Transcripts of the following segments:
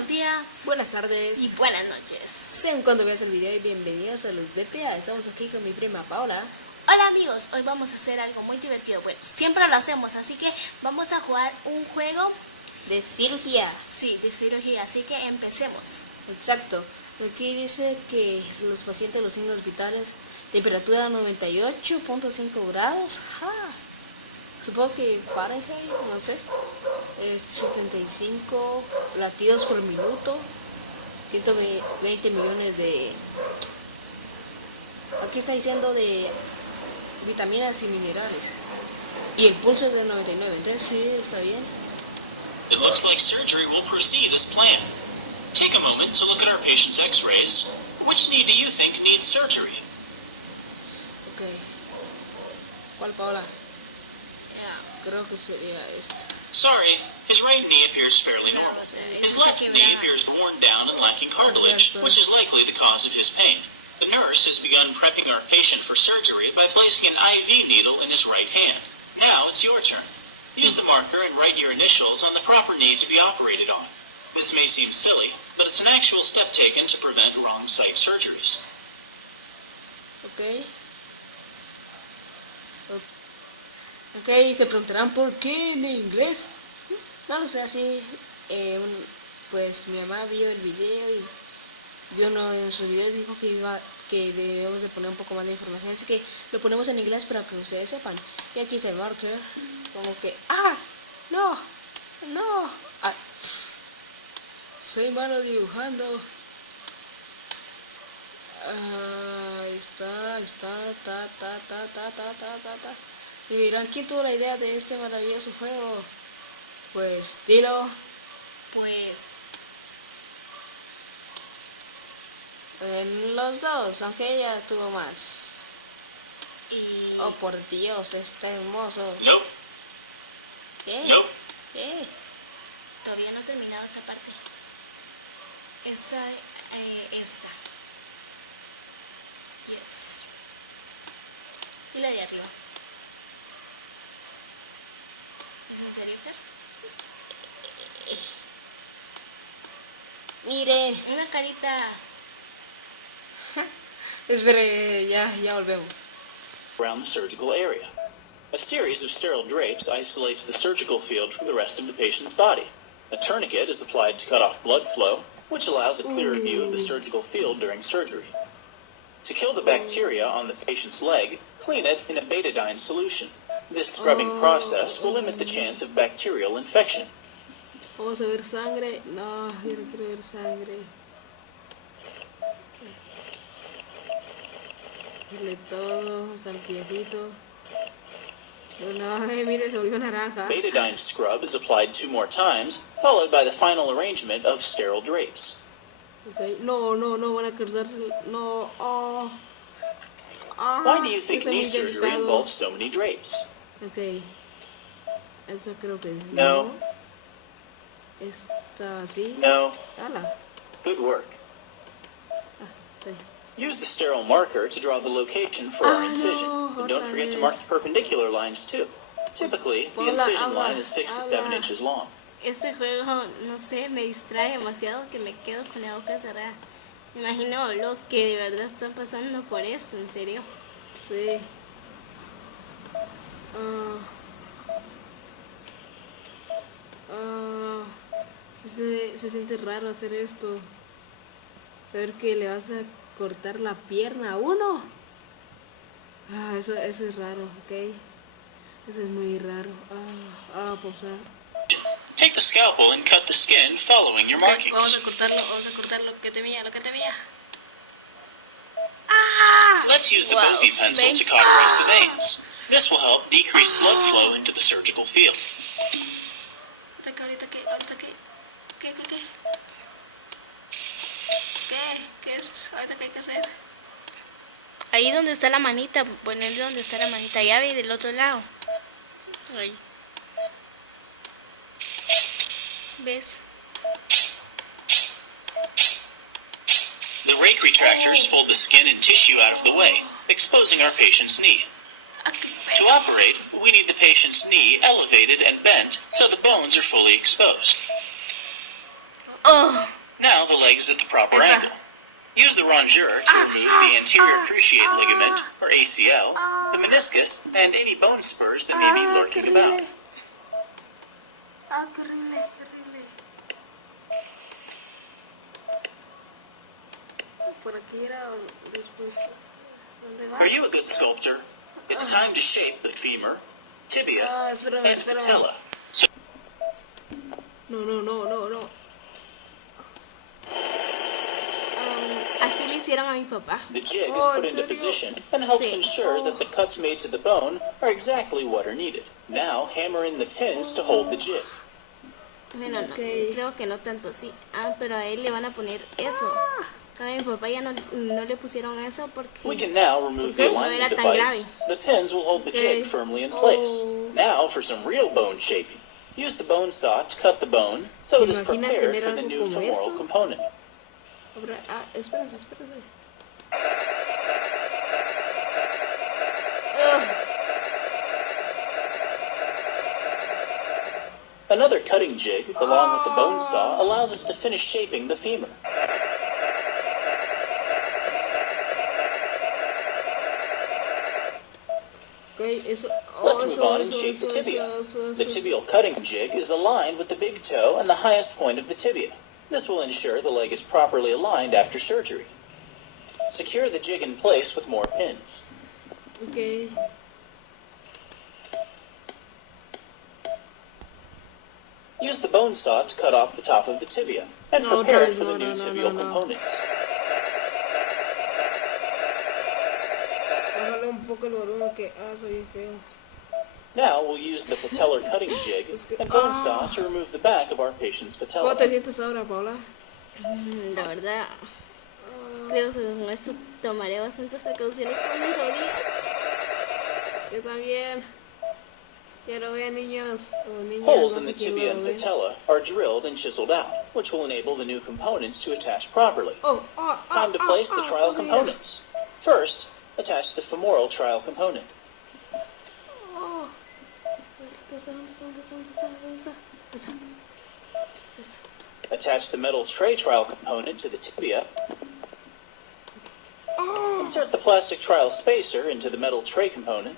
Buenos días, buenas tardes y buenas noches. Sean cuando veas el video y bienvenidos a los DPA. Estamos aquí con mi prima Paola. Hola amigos, hoy vamos a hacer algo muy divertido. Bueno, siempre lo hacemos, así que vamos a jugar un juego de cirugía. Sí, de cirugía, así que empecemos. Exacto. Aquí dice que los pacientes, los signos vitales, temperatura 98.5 grados. ¡Ja! Supongo que Fahrenheit, no sé. 75 latidos por minuto. 120 millones de... Aquí está diciendo de vitaminas y minerales. Y el pulso es de 99, entonces sí, está bien. It looks like surgery will proceed as planned. Take a moment to look at our patient's x-rays. Which knee do you think needs surgery? Ok. ¿Cuál, Paola? Creo que sería esta. Sorry, his right knee appears fairly normal. His left knee appears worn down and lacking cartilage, which is likely the cause of his pain. The nurse has begun prepping our patient for surgery by placing an IV needle in his right hand. Now it's your turn. Use the marker and write your initials on the proper knee to be operated on. This may seem silly, but it's an actual step taken to prevent wrong site surgeries. Ok. Ok, se preguntarán ¿por qué en inglés? No lo sé, así, pues mi mamá vio el video y vio uno de nuestros videos y dijo que debemos de poner un poco más de información, así que lo ponemos en inglés para que ustedes sepan. Y aquí está el marker, como que, no, soy malo dibujando. Ahí está, ta. Y dirán, ¿quién tuvo la idea de este maravilloso juego? Pues, dilo. Pues... los dos, aunque ella tuvo más. Oh, por Dios, está hermoso. No. ¿Qué? No. ¿Qué? Todavía no he terminado esta parte. Esta. Yes. Y la de arriba. ¿Es en serio, Fer? Mire. Una carita. Espere, ya volvemos. Around the surgical area. A series of sterile drapes isolates the surgical field from the rest of the patient's body. A tourniquet is applied to cut off blood flow, which allows a clearer view of the surgical field during surgery. To kill the bacteria on the patient's leg, clean it in a betadine solution. This scrubbing process will limit the chance of bacterial infection. Vamos a ver sangre. No, yo no quiero ver sangre. Dile todo, hasta el piecito. No, mire, se volvió naranja. Betadine scrub is applied 2 more times, followed by the final arrangement of sterile drapes. Okay. No, van a cruzarse. No, Why do you think knee surgery involves so many drapes? Ok. Eso creo que No. Está así. No. Ala. Good work. Sí. Use the sterile marker to draw the location for our incision. No, And don't forget to mark the perpendicular lines too. Typically, the incision line is 6 to 7 inches long. Este juego, no sé, me distrae demasiado que me quedo con la boca cerrada. Me imagino los que de verdad están pasando por esto, en serio. Sí. Se siente raro hacer esto. Saber que le vas a cortar la pierna a uno. Eso es raro, ¿ok? Eso es muy raro. Pausar. Take the scalpel and cut the skin following your markings. Vamos a cortar lo que temía. Let's use the Bovie pencil to cauterize the veins. This will help decrease blood flow into the surgical field. Ahorita qué. ¿Qué es? Ahorita qué hay que hacer. Ahí donde está la manita, ponerle donde está la manita. Ya ve del otro lado. Ahí. ¿Ves? The rake retractors fold the skin and tissue out of the way, exposing our patient's knee. To operate, we need the patient's knee elevated and bent so the bones are fully exposed. Oh. Now the leg is at the proper angle. Use the rongeur to remove the anterior cruciate ligament, or ACL, the meniscus, and any bone spurs that may be lurking about. Qué horrible, qué horrible. Por aquí era después. ¿Dónde va? Are you a good sculptor? It's time to shape the femur, tibia, espérame, and espérame. patella. No. Así le hicieron a mi papá. The jig is put into position and helps ensure that the cuts made to the bone are exactly what are needed. Now hammer in the pins to hold the jig. Bueno, no, creo que no tanto así. Pero a él le van a poner eso. A mi papá ya no le pusieron eso porque We can now remove the alignment device. The pins will hold the jig firmly in place. Now for some real bone shaping. Use the bone saw to cut the bone so it is prepared for the new femoral component. Espérate. Another cutting jig, along with the bone saw, allows us to finish shaping the femur. Let's move on and shape the tibia. The tibial cutting jig is aligned with the big toe and the highest point of the tibia. This will ensure the leg is properly aligned after surgery. Secure the jig in place with more pins. Okay. Use the bone saw to cut off the top of the tibia and prepare it for the new tibial components. Now we'll use the patellar cutting jig and bone saw to remove the back of our patient's patella. ¿Cómo te sientes ahora, Paula? La verdad, creo que con esto tomaré bastantes precauciones con mis rodillas. Yo también. Ya lo ven, niños. Holes in the tibia and patella are drilled and chiseled out, which will enable the new components to attach properly. Time to place the trial components. First, attach the femoral trial component. Attach the metal tray trial component to the tibia. Insert the plastic trial spacer into the metal tray component.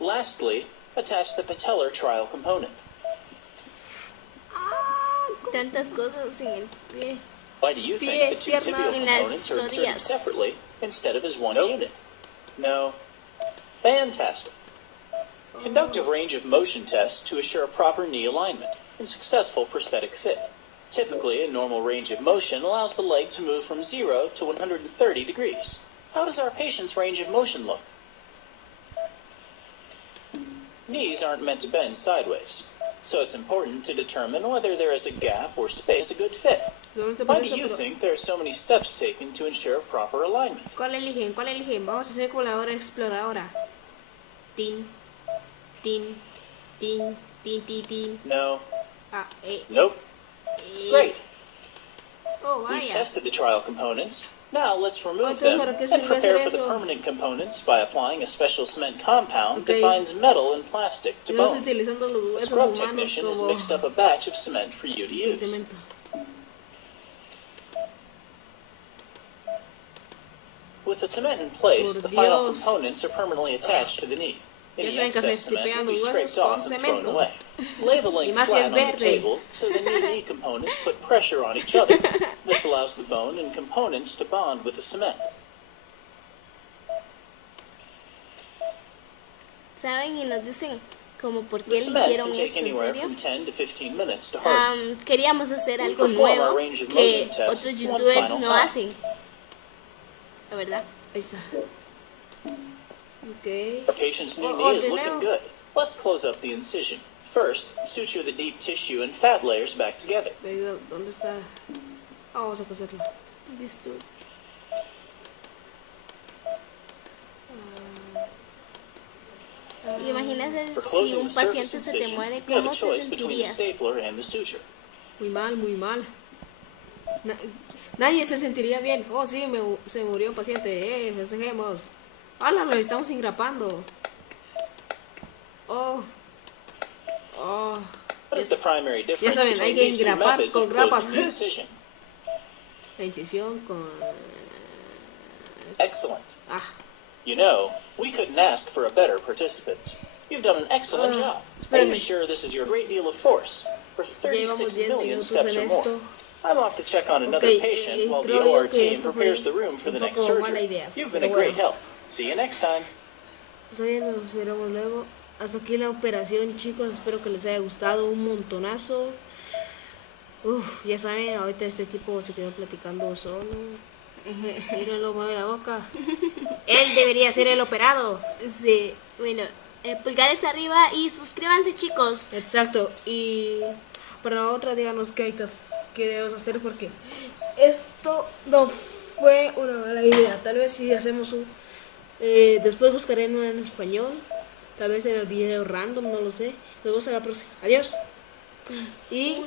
Lastly, attach the patellar trial component. Tantas cosas en el pie. Why do you think the two tibial components are inserted separately instead of as one unit? No. Fantastic. Conduct a range of motion tests to assure proper knee alignment and successful prosthetic fit. Typically, a normal range of motion allows the leg to move from 0 to 130 degrees. How does our patient's range of motion look? Knees aren't meant to bend sideways, so it's important to determine whether there is a gap or space a good fit. Why do you think there are so many steps taken to ensure proper alignment? ¿Cuál eligen? Vamos a hacer como la hora exploradora. Tin. No. Nope. Great. We've tested the trial components. Now let's remove them and prepare for the permanent components by applying a special cement compound that binds metal and plastic to bone. The scrub technician has mixed up a batch of cement for you to use. With the cement in place, the final components are permanently attached to the knee. Any excess cement will be scraped off and thrown away. Lay the link flat on the table so the new knee components put pressure on each other. This allows the bone and components to bond with the cement. ¿Saben? Y nos dicen como por The qué le cement hicieron can take esto, ¿en anywhere serio? from 10 to 15 minutes to harden. Queríamos hacer algo Perform a nuevo range of que motion tests otros one youtubers final no time. hacen. La verdad. Ahí está. Okay. Our patient's new knee is looking good. Let's close up the incision. First, suture the deep tissue and fat layers back together. ¿Dónde está? Vamos a coserlo. ¿Visto? Imagínate For si closing un the surface paciente se te incision, muere, you have ¿cómo a te choice between the sentirías? stapler and the suture. Muy mal. Nadie se sentiría bien. Oh, sí, se murió un paciente. Festejemos. Hola, lo estamos engrapando. Oh. What is the primary Ya difference saben, hay between que these two engrapar methods con of grapas. closing the incision? La incisión con... Excellent. Ah, You know, we couldn't ask for a better participant. You've done an excellent job. Are you espérame. sure this is your great deal of force? For Ya llevamos 36 10 million minutos steps en or more. esto. I'm off to check on another Ok, patient while the creo yo OR que team esto prepares fue the room for un the next poco mala surgery. idea. You've been Pero a great bueno, help. See you next time. está bien, nos veremos luego. Hasta aquí la operación, chicos. Espero que les haya gustado un montonazo. Uf, ya saben, ahorita este tipo se quedó platicando solo. Mírenlo, mueve la boca. Él debería ser el operado. Sí, bueno, pulgares arriba y suscríbanse, chicos. Exacto. Y para la otra, díganos qué debemos hacer, porque esto no fue una mala idea. Tal vez si hacemos un... después buscaré uno en español. Tal vez en el video random, no lo sé. Nos vemos en la próxima. Adiós. Y